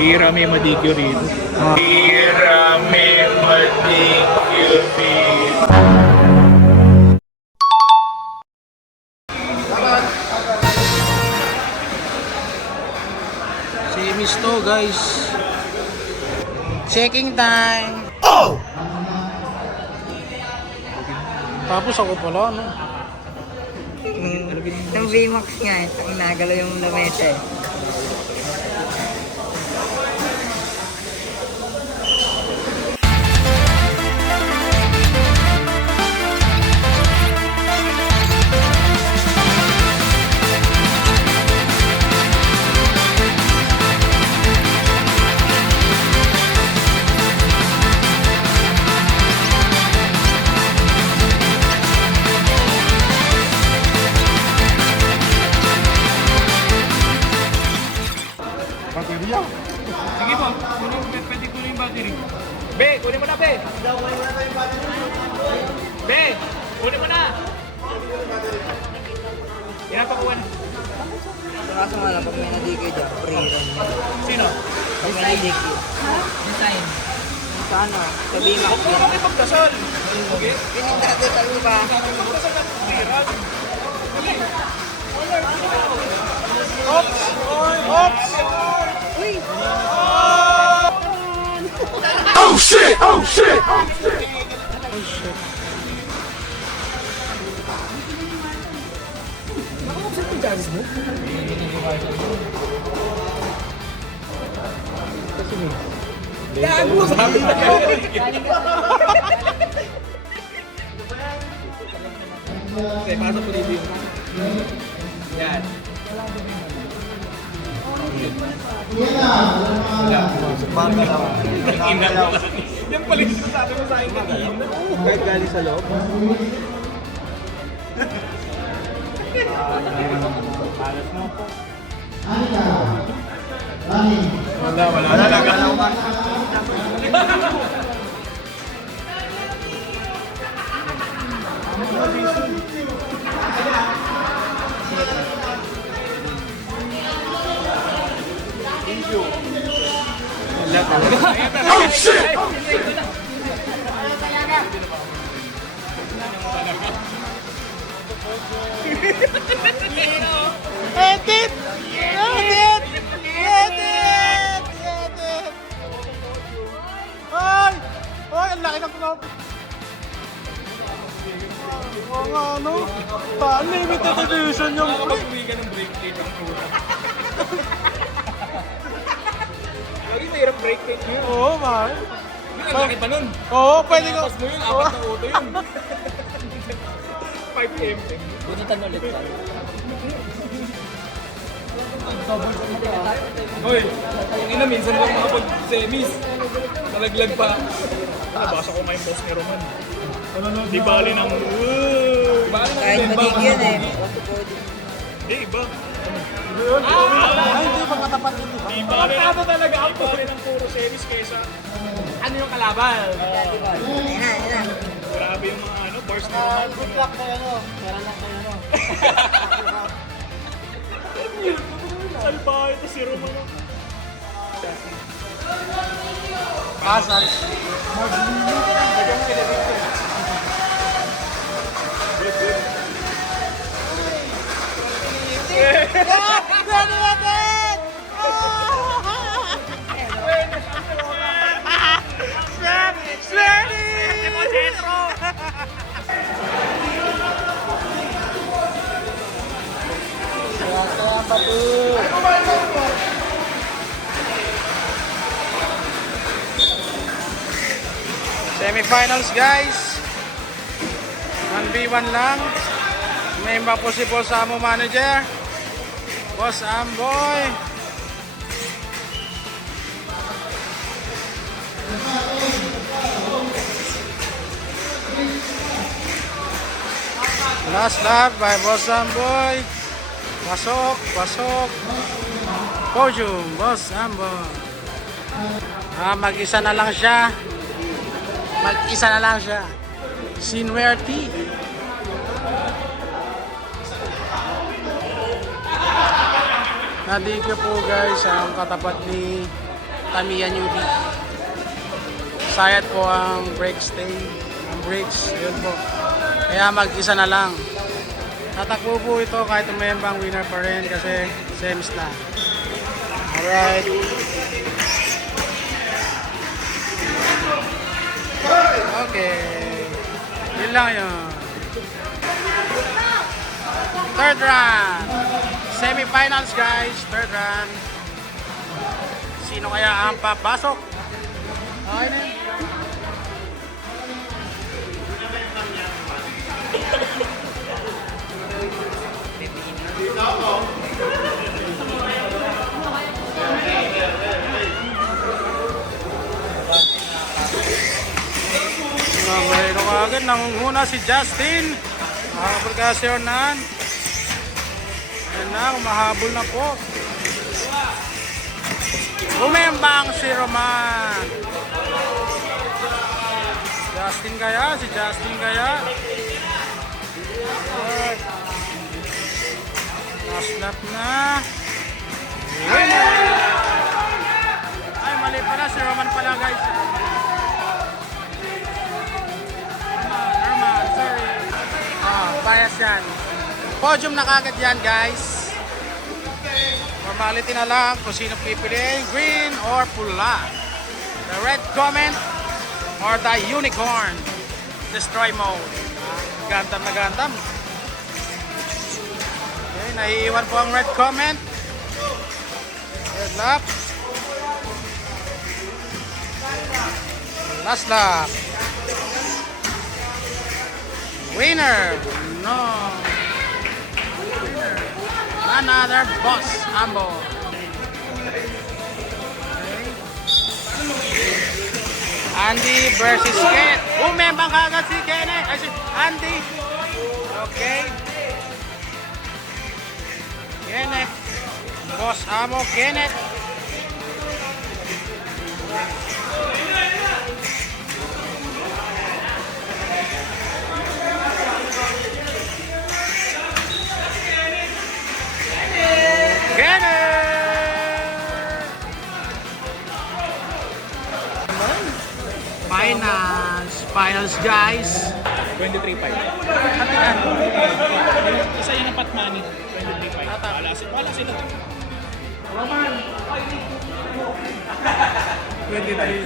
Bira may madikyo rito. Bira may madikyo rito. Si Misto guys. Checking time. Oh! Tapos ako pala, no? Yung VMAX nga eh, nagalaw yung lamesa eh. Sige po, pwede kunin yung battery. Be, kunin mo na, Be. Be, kunin mo na. Yan pa kuwan. Kaso nga lang, pag may nadikyo dyan, free run yan. Sino? Pag may nadikyo. Design. Sa ano? Sa VMAX Huwag mo kami pagdasal. Okay? Pinagdadasal mo ba? Pagdasal na pagpiran. Oops! Oops! Uy! Oh shit! Oh shit! Oh shit! Gago! Sabi na okay, pasok ko dito yung yan. Yan pala yung sinasabi mo sa akin kanina. Kahit galing sa loob. Wala talaga. Oh shit! Edit! Edit! Edit! Edit! Ay! Ay, ang laki ng crop! Oo nga, ano? Limited edition yung Nakakapag-uwi ka ng break plate ang una. Lagi mahirap break plate mo yun. Oo, man. Ang laki pa nun. Oo, pwede ko. Tapos mo yun, 4 na auto yun. 5 mm. Bunitan ulit pa. Hoy, yung ina minsan lang makapag-semis. Nalaglag pa. Nabasa ko nga yung boss ni Roman. Di bali ng... Kahit madikyo yan eh. Hindi, iba. Ay, hindi ba katapat yun? Di bali ng... talaga Di bali ng puro series kaysa... Ano yung kalaban? Ayun na, ayun na. Grabe yung mga ano, bars ni Roman. Good luck kayo, no? Pera lang kayo, no? Salbahe ito si Roman. Pasal. Semifinals guys. 1v1 lang. May impossible sa amo manager. Boss Amboy. Last lap by Boss Amboy. Pasok, pasok. Podium, Boss Amboy. Mag-isa na lang siya. Mag-isa na lang siya. Sinwerte. Nadikyo po guys ang katapat ni Tamiya Newbie. Sayad po ang brake stay. Ang brakes. Yun po. Kaya mag-isa na lang. Tatakbo po ito kahit umembang winner pa rin kasi semis na. Alright. Okay. Yun lang yun. Third round. Semi-finals guys. Third round. Sino kaya ang papasok? Okay na yun. Mayroon ka agad. Nangunguna si Justin. Nakapagkasyonan. Ayan na, mahabol na po. Umembang si Roman. Justin kaya? Si Justin kaya? Alright. Last lap na. Winner! Ay, mali pala. Si Roman pala guys. Roman, sorry. Bias yan. Podium na kagad yan guys. Formality na lang kung sino pipiliin, green or pula. The red comment or the unicorn destroy mode. Gandam na gandam. Okay, naiiwan po ang red comment. Third lap. Last lap. Winner. No. Winner. Another boss. Ambo. Andy versus Ken. Umembang kagad si Kenneth. Ay, si Andy. Okay. Kenneth. Boss Amo Kenneth. Finals guys. 23.5. Hatian. Isa yun ang pot money. 23.5. Wala sila. Roman. 23.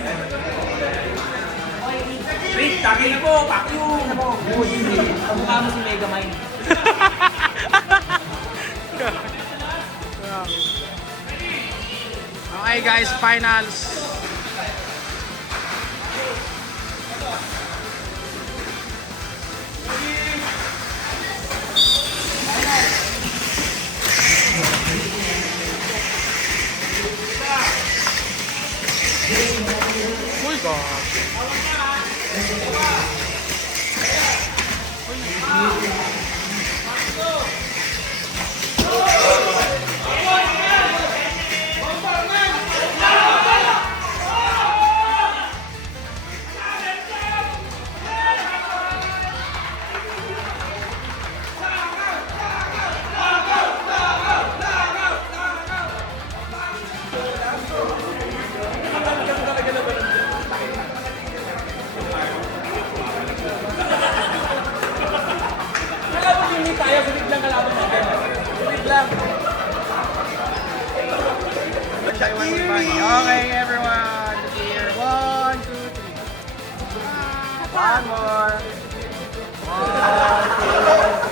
Rick, taki na po. Fuck you. Kamukha mo si Megamind. Okay guys, finals. Uy, God. Okay, everyone. Here, 1, 2, 3. One more. 1, 2,